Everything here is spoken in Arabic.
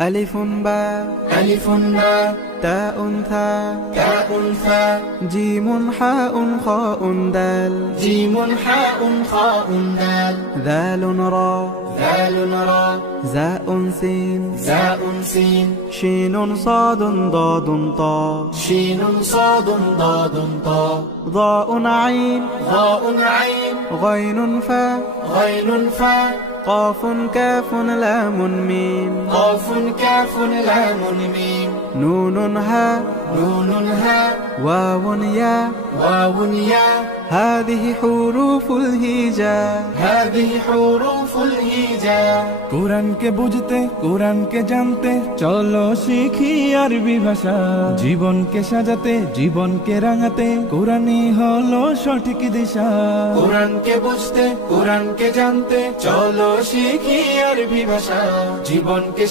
ألف باء ألف باء تاء ثاء تاء ثاء جيم حاء خاء دال جيم حاء خاء دال ذال راء ذال راء زاء سين زاء سين شين صاد ضاد طاء شين صاد ضاد طاء ضاء عين ضاء عين غين فاء غين فاء قاف كاف لام ميم قاف كاف لام ميم نون هاء نون هاء واو ياء واو ياء هذه حروف الهجاء هذه حروف الهجاء কোরআনকে বুঝতে কোরআনকে জানতে চলো শিখি আরবি ভাষা জীবনকে সাজাতে জীবনকে রাঙাতে কোরআনই হলো সঠিক দিশা কোরআনকে বুঝতে কোরআনকে জানতে চলো শিখি আরবি ভাষা জীবনকে